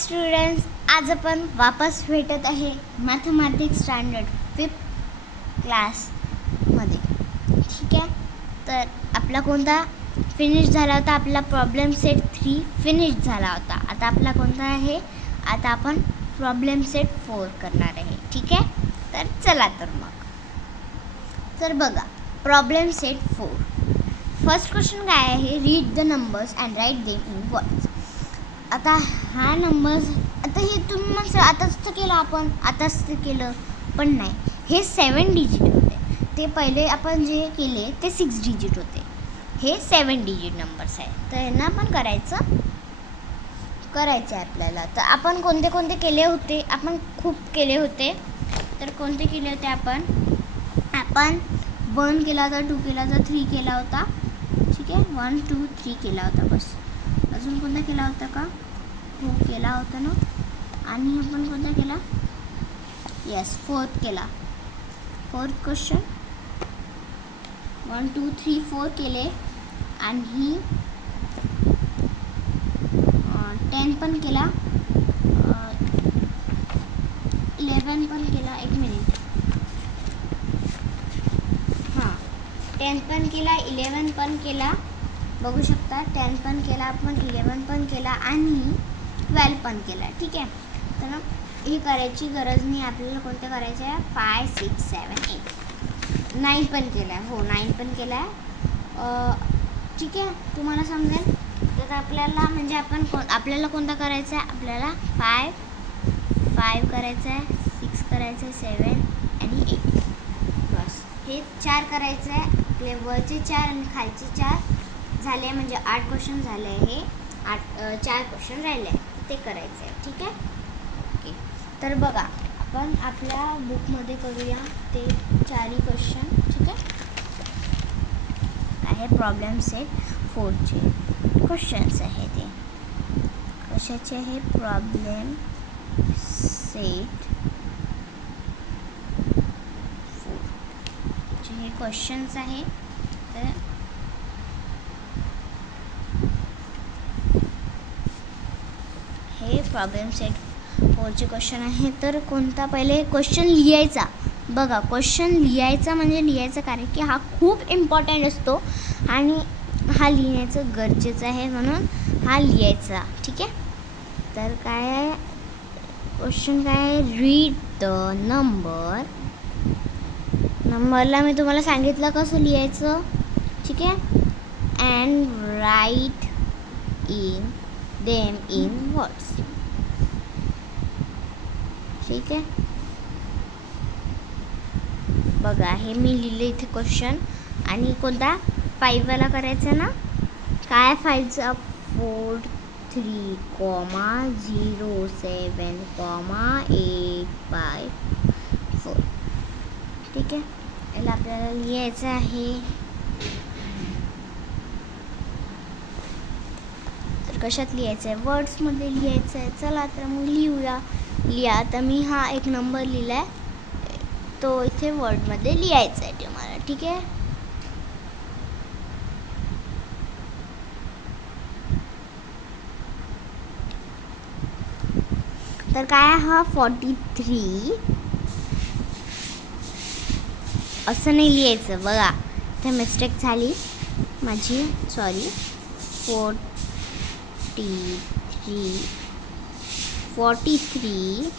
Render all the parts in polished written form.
Students, आज आपण वापस भेटत आहे मॅथमॅटिक्स स्टँडर्ड 5th क्लासमध्ये. ठीक आहे, तर आपला कोणता फिनिश झाला होता? आपला प्रॉब्लेम सेट 3 फिनिश झाला होता. आता आपला कोणता आहे? आता आपण प्रॉब्लेम सेट 4 करणार आहे. ठीक आहे, तर चला तर मग. तर बघा, प्रॉब्लेम सेट 4. फर्स्ट क्वेश्चन काय आहे? Read the numbers and write them in words. आता हा नंबर्स, आता हे तुम्ही मग आताच तर केलं, आताच ते केलं, पण नाही, हे 7 डिजिट होते. ते पहिले आपण जे केले ते 6 डिजिट होते. हे 7 डिजिट नंबर्स आहे. तर यांना आपण करायचं आहे आपल्याला. तर आपण कोणते केले होते? आपण खूप केले होते. तर कोणते केले होते? आपण 1 केला होता, 2 केला होता, 3 केला होता. ठीक आहे, 1 2 3 केला होता बस. अजून कोणता केला होता का? हो, केला होता ना. आणि आपण कोणता केला? येस, 4th केला. 4th क्वेश्चन 1 2 3 4 केले. आणि 10 पण केला, 11 पण केला. 1 मिनिट. हां, 10 पण केला, 11 पण केला. बघू शकता, 10 पण केला आपण, 11 पण केला आणि 12 पण केला. ठीक आहे, तर हे करायची गरज नाही आपल्याला. कोणते करायचे आहे? 5 6 7 8 9 पण केला आहे. हो, 9 पण केला आहे. ठीक आहे, तुम्हाला समजेल. तर आपल्याला म्हणजे आपल्याला कोणता करायचा आहे? आपल्याला 5 करायचं आहे, 6 करायचं आहे, 7 आणि 8. बस हे 4 करायचं आहे. आपले वरचे 4 आणि खालचे 4 झाले, म्हणजे 8 क्वेश्चन झाले. हे 4 क्वेश्चन राहिले आहे, ते करायचं आहे. ठीक आहे, ओके. तर बघा, आपण आपल्या बुकमध्ये करूया ते 4 क्वेश्चन. ठीक आहे प्रॉब्लेम सेट 4चे क्वेश्चन्स आहे. ते कशाचे आहे? प्रॉब्लेम सेट 4चे हे क्वेश्चन्स आहे. तर हे प्रॉब्लेम सेट 4चे क्वेश्चन आहे. तर कोणता? पहिले क्वेश्चन लिहायचा. बघा, क्वेश्चन लिहायचा म्हणजे लिहायचं, कारण की हा खूप इम्पॉर्टंट असतो आणि हा लिहायचं गरजेचं आहे, म्हणून हा लिहायचा. ठीक आहे, तर काय आहे क्वेश्चन? काय आहे? रीड द नंबरला मी तुम्हाला सांगितलं कसं लिहायचं. ठीक आहे, and write them in words. ठीक आहे, बघा, हे मी लिहिले इथे क्वेश्चन. आणि कोणता? 5 वाला करायचा ना. काय 5चा? 4 3 0 7 8 5 4. ठीक आहे, याला आपल्याला लिहायचं आहे. तर कशात लिहायचं आहे? वर्ड्समध्ये लिहायचं आहे. चला तर मग लिहा. आता मी हा एक नंबर लिहिला आहे, तो इथे वर्डमध्ये लिहायचा आहे तुम्हाला. ठीक आहे, तर काय? हा 43 असं नाही लिहायचं. बघा, इथे मिस्टेक झाली माझी, सॉरी. 43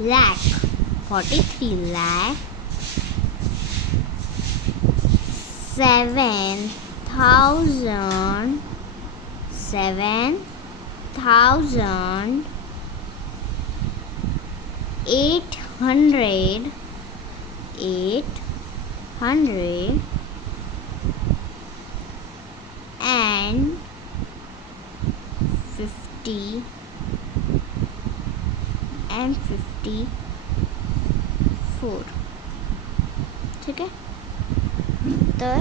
lakh 7,800 and 54. ठीक आहे, तर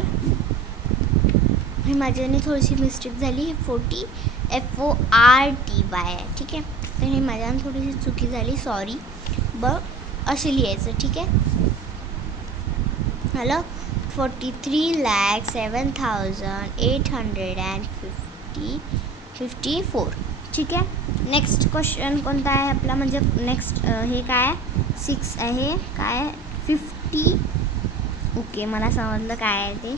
हे माझ्याने थोडीशी मिस्टेक झाली. 40 FORTY आहे. ठीक आहे, तर हे माझ्याने थोडीशी चुकी झाली, सॉरी. असे लिहायचं. ठीक आहे, हॅलो. 43,07,854. ठीक आहे. नेक्स्ट क्वेश्चन कोणता आहे आपला, म्हणजे नेक्स्ट हे काय आहे, 6 आहे, काय 50. ओके, मला समजलं काय आहे ते.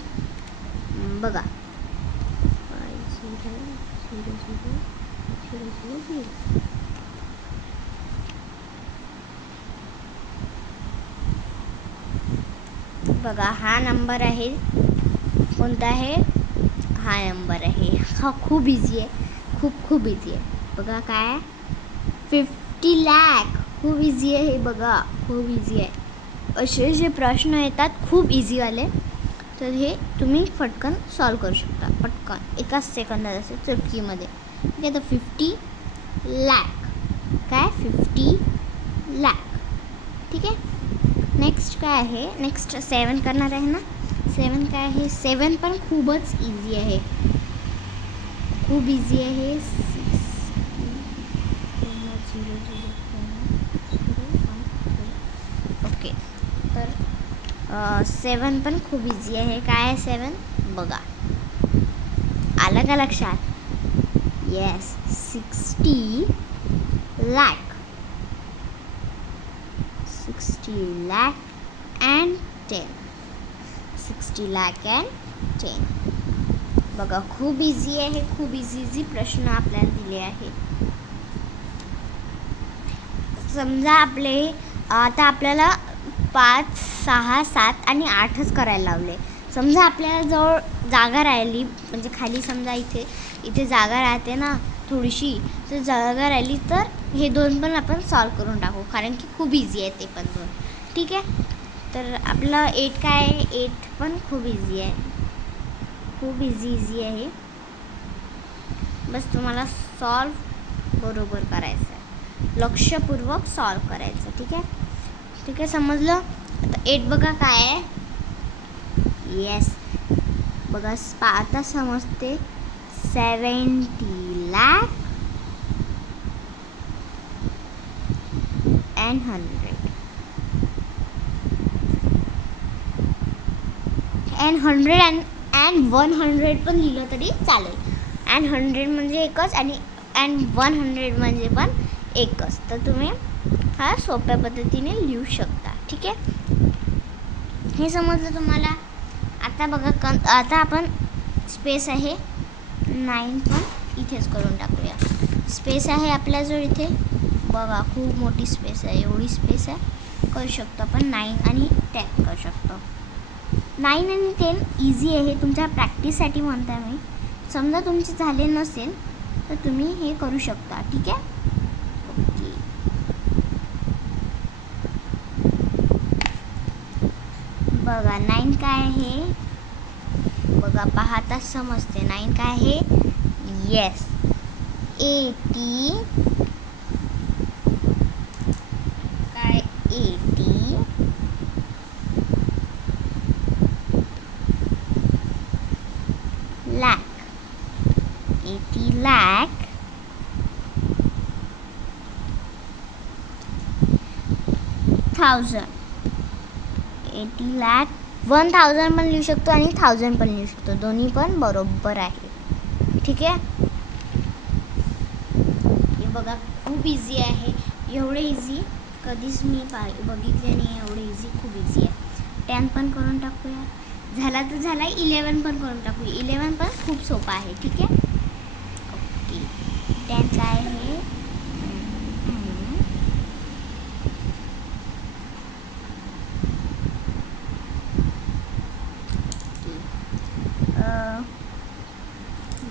बघा, 50,000,000,000. बघा, हा नंबर आहे, कोणता आहे, हा नंबर आहे. हा खूप इझी आहे, खूप इझी आहे. बघा काय आहे, 50 लाख. खूप इझी आहे हे, बघा खूप इझी आहे. असे जे प्रश्न येतात खूप इझीवाले, तर हे तुम्ही फटकन सॉल्व करू शकता, पटकन एकाच सेकंदात, असे चुटकीमध्ये. ठीक आहे, तर 50 लाख काय, 50 लाख. ठीक आहे. नेक्स्ट काय आहे, नेक्स्ट 7 करणार आहे ना. 7 काय आहे, 7 पण खूपच इझी आहे, खूप इझी आहे. ओके, तर 7 पण खूप इझी आहे. काय आहे 7, बघा, आलं का लक्षात. Yes, 60 lakh. 60 lakh and 10. 60 lakh and 10. बघा, खूप इझी आहे, खूप इझी प्रश्न आपल्याला दिले आहे. समजा आता आपल्याला 5, 6, 7 आणि 8च करायला लावले. समजा आपल्याला जवळ जागा राहिली, म्हणजे खाली समजा इथे जागा राहते ना थोडीशी, तर जागा राहिली तर हे 2 पण आपण सॉल्व करून टाकू, कारण की खूप इझी आहे ते पण 2. ठीक आहे. तर आपलं 8 काय आहे, 8 पण खूप इझी आहे, खूप इझी आहे. बस तुम्हाला सॉल्व बरोबर करायचं आहे, लक्षपूर्वक सॉल्व करायचं. ठीक आहे. ठीक आहे, समजलं. आता 8 बघा काय आहे. येस, बघा आता समजते. 70 लाख and 100 and 100 पण लिहिलं तरी चालेल. and 100 म्हणजे एकच, आणि 100 म्हणजे पण एकच. तर तुम्ही हा सोप्या पद्धतीने लिहू शकता. ठीक आहे, हे समजलं तुम्हाला. आता बघा, आता आपण स्पेस आहे 9 पण इथेच करून टाकूया. स्पेस आहे आपल्याजवळ इथे, बघा खूप मोठी स्पेस आहे, एवढी स्पेस आहे, करू शकतो आपण 9 आणि 10 करू शकतो. 9 आणि 10 इझी आहे, तुमच्या प्रॅक्टिससाठी म्हणता मी. समजा तुमचे झाले नसेल तर तुम्ही हे करू शकता. ठीक आहे. ओके, बघा 9 काय आहे, बघा पाहता समजते 9 काय आहे. येस, 80 काय, 80 लाख. 80 लाख थाउजंड. 80 लाख 1000 पण लिहू शकतो आणि 1000 पण लिहू शकतो, दोन्ही पण बरोबर आहे. ठीक आहे. हे बघा खूप इझी आहे, एवढे इझी कधीच मी बघितले नाही, एवढे इझी, खूप इझी आहे. 10 पण करून टाकूया, झाला तर झाला. 11 पण करून टाकू, 11 पण खूप सोपा आहे. ठीक आहे. ओके, 10 काय आहे,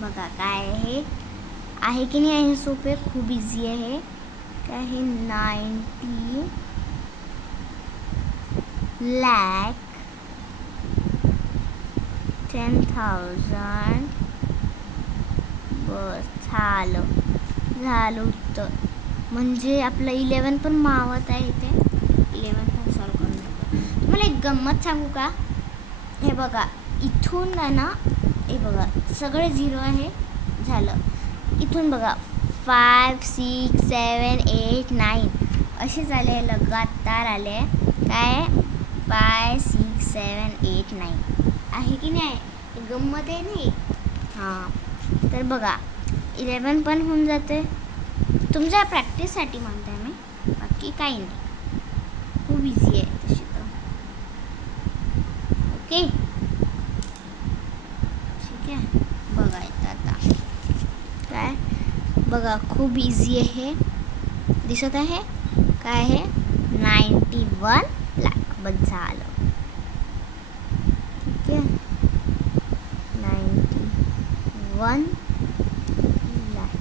बघा काय आहे की नाही, आहे सोपे, खूप इझी आहे. काय आहे, 90 लाख 10,000. बस झालं उत्तर. म्हणजे आपलं 11 पण मावत आहे इथे, 11 पण सॉल्व करून टाकू. तुम्हाला एक गंमत सांगू का, हे बघा इथून ना, हे बघा सगळे 0 आहे, झालं. इथून बघा 5, 6, 7, 8, 9 असे झाले, लगातार आले. काय 5, 6, 7, 8, 9 आहे की नाही, गंमत आहे नाही. हां तर बघा 11 पण होऊन जाते. तुमच्या प्रॅक्टिससाठी म्हणते मी, बाकी काही नाही. खूप इझी आहे तशी तर. ओके ठीक आहे. बघायचं आता काय, बघा खूप इझी आहे. दिसत आहे काय आहे, 91 लाख. बस झालं. ठीक आहे 91 लाख.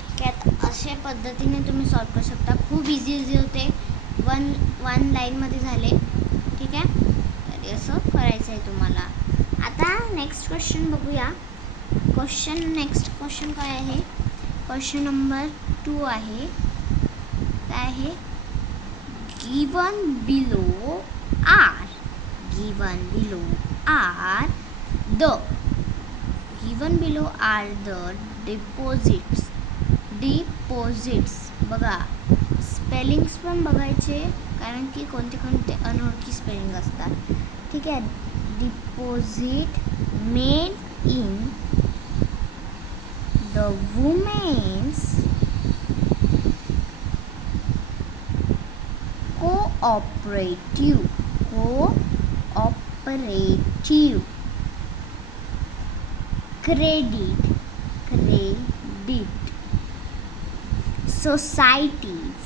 ठीक आहे, अशा पद्धतीने तुम्ही सॉल्व करू शकता. खूप इझी होते. वन लाईनमध्ये झाले. ठीक आहे, तर असं करायचं आहे तुम्हाला. आता नेक्स्ट क्वेश्चन बघूया. नेक्स्ट क्वेश्चन काय आहे, क्वेश्चन नंबर 2 आहे. काय आहे, given below are the deposits. बघा स्पेलिंग्स पण बघायचे, कारण की कोणते कोणते अनोळखी स्पेलिंग असतात. ठीक आहे, deposit made in the women's cooperative credit societies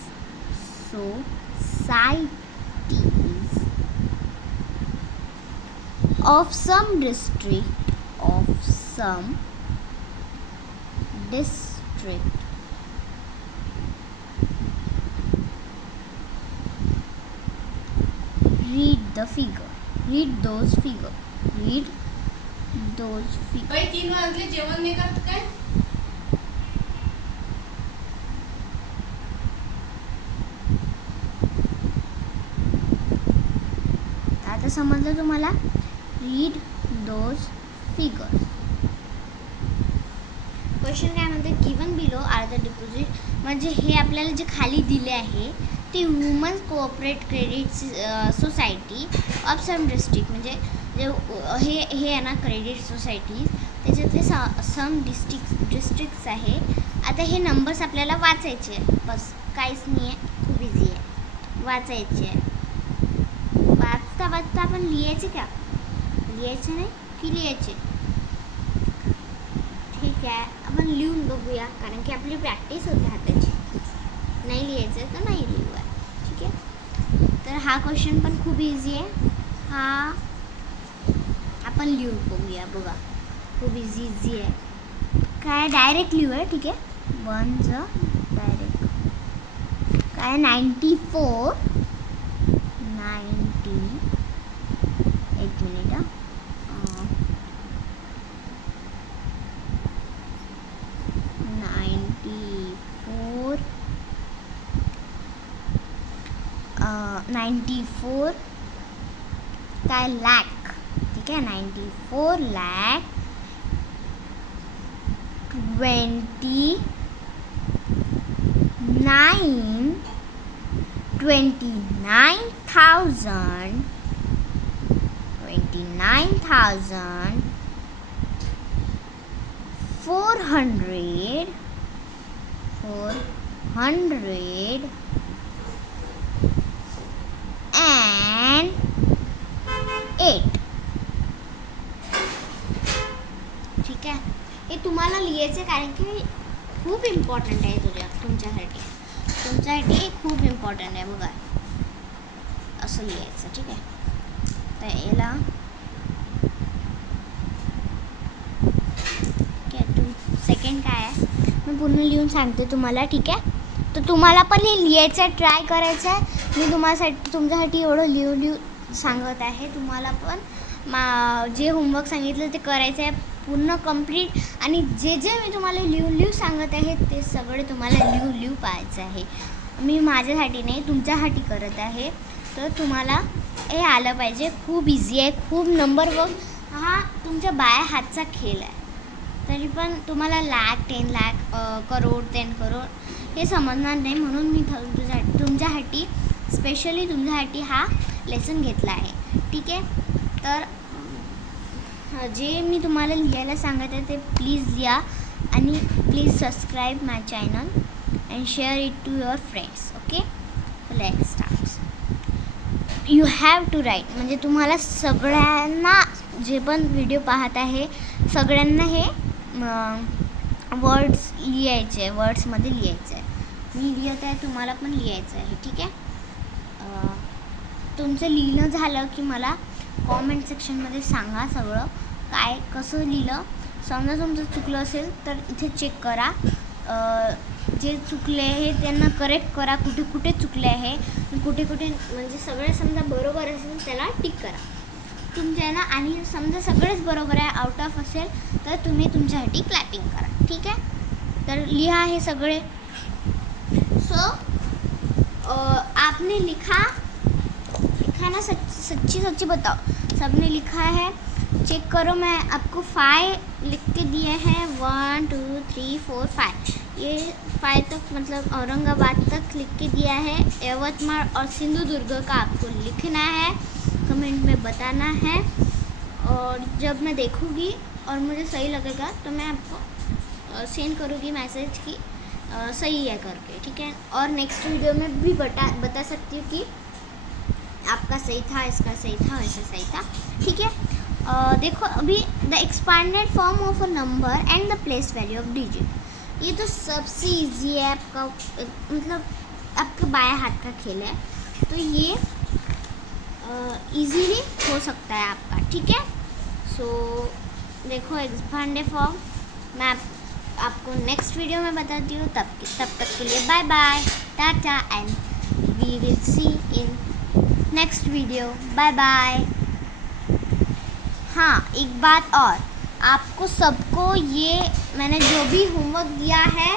of some district read those figure. बाई 3 वाजले, जेवण नाही करत काय? आता समजलं तुम्हाला. Read those figures. क्वेश्चन काय म्हणते, given below are the deposit. म्हणजे हे आपल्याला जे खाली दिले आहे ते women's cooperate credit society of some district. म्हणजे जे हे आहे ना क्रेडिट सोसायटीज, त्याच्यातले सम डिस्ट्रिक्ट्स आहे. आता हे नंबर्स आपल्याला वाचायचे आहे, बस काहीच नाही आहे. खूप इझी आहे, वाचायचे आहे. वाचता आपण लिहायचे का, लिहायचे नाही की लिहायचे. ठीक आहे, आपण लिहून बघूया, कारण की आपली प्रॅक्टिस होते हाताची. नाही लिहायचं तर नाही लिहूया. ठीक आहे, तर हा क्वेश्चन पण खूप इझी आहे. हा आपण लिहून बघूया. बघा खूप इझी आहे. काय डायरेक्ट लिहूया. ठीक आहे, 1 डायरेक्ट काय 94 एक मिनिट 94 काय लाख. ठीक आहे, 94 लाख 400 and 8. ठीक आहे, हे तुम्हाला लिहायचं कारण की खूप इम्पॉर्टंट आहे तुमच्यासाठी खूप इम्पॉर्टंट आहे. बघा असं लिहायचं. ठीक आहे, तर याला सेकंड काय आहे मी पूर्ण लिहून सांगते तुम्हाला. ठीक आहे, तर तुम्हाला पण हे लिहायचं ट्राय करायचं आहे. मी तुमच्यासाठी एवढं लिहून सांगत आहे. तुम्हाला पण जे होमवर्क सांगितलं ते करायचं आहे पूर्ण कंप्लीट. आणि जे मी तुम्हाला लिहून सांगत आहे ते सगळे तुम्हाला लिहून पाहायचं आहे. मी माझ्यासाठी नाही तुमच्यासाठी करत आहे. तर तुम्हाला हे आलं पाहिजे. खूप इझी आहे, खूप नंबर वर्क हा तुमच्या बाया हातचा खेळ आहे. तरी पण तुम्हाला लाख 10 लाख करोड 10 करोड हे समजणार नाही, म्हणून मी तुमच्यासाठी स्पेशली तुमच्यासाठी हा लेसन घेतला आहे. ठीक आहे. तर जे मी तुम्हाला लिहायला सांगत आहे ते प्लीज लिहा आणि please subscribe my channel and share it to your friends. Okay, let's start. You have to write, म्हणजे तुम्हाला सगळ्यांना जे पण व्हिडिओ पाहत आहे सगळ्यांना हे वर्ड्स लिहायचे, वर्ड्समध्ये लिहायचं आहे. मी लिहित आहे, तुम्हाला पण लिहायचं आहे. ठीक आहे. तुमचं लिहिणं झालं की मला कॉमेंट सेक्शनमध्ये सांगा सगळं काय कसं लिहिलं. समजा तुमचं चुकलं असेल तर इथे चेक करा. जे चुकले आहे त्यांना करेक्ट करा, कुठे कुठे चुकले आहे, कुठे कुठे म्हणजे सगळे समजा बरोबर असेल त्याला टिक करा तुमच्या ना. आणि समजा सगळेच बरोबर आहे, आउट ऑफ असेल तर तुम्ही तुमच्यासाठी क्लॅपिंग करा. ठीक आहे. तर लिहा हे सगळे. सो आपने लिखा ना, सच्ची सच्ची बताओ सबने लिखा है? चेक करो. मैं आपको 5 लिख के दिए हैं, 1 2 3 4 5. ये 5 तक मतलब औरंगाबाद तक लिख के दिया है. यवतमाल और सिंधुदुर्ग का आपको लिखना है, कमेंट में बताना है. और जब मैं देखूँगी और मुझे सही लगेगा तो मैं आपको सेंड करूँगी मैसेज की सही है करके. ठीक है. और नेक्स्ट वीडियो में भी बता सकती हूँ कि आपका सही था, इसका सही था, वैसा सही था. ठीक है. देखो अभी the expanded form of a number end the place value of digit, ये तो सबसे इजी है. आपका मतलब आपके बाएं हाथ का खेल है, तो ये इजीली हो सकता है आपका. ठीक है. सो देखो एक्सपांडेड फॉर्म मैं आपको नेक्स्ट वीडियो में बताती हूँ. तब तक के लिए bye bye, tata and we will see in next video. Bye bye. हाँ, एक बात और, आपको सबको ये मैंने जो भी होमवर्क दिया है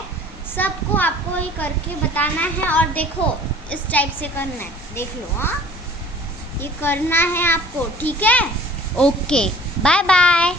सबको आपको ये करके बताना है. और देखो इस टाइप से करना है, देख लो. हाँ, ये करना है आपको. ठीक है. Okay, bye bye.